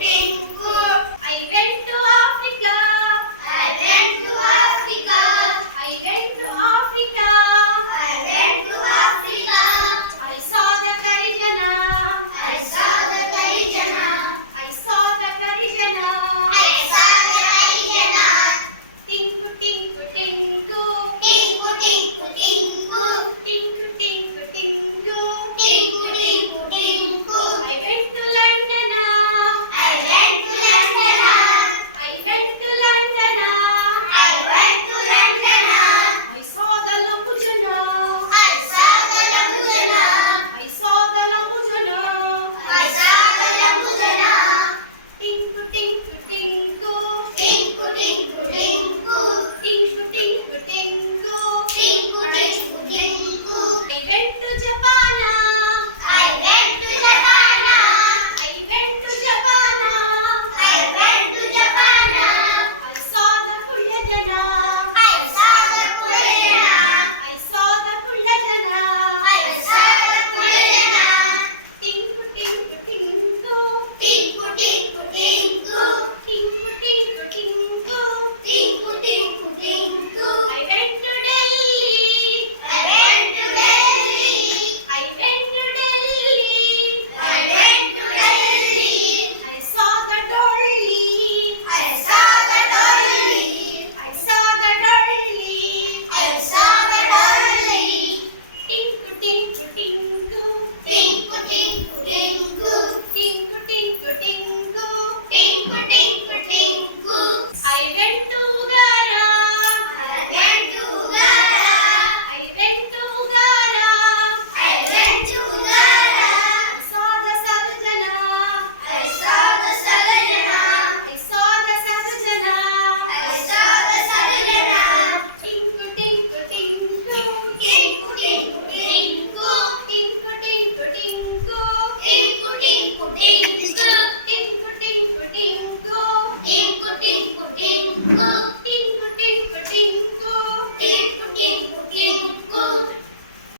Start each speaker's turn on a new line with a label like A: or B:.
A: Happy.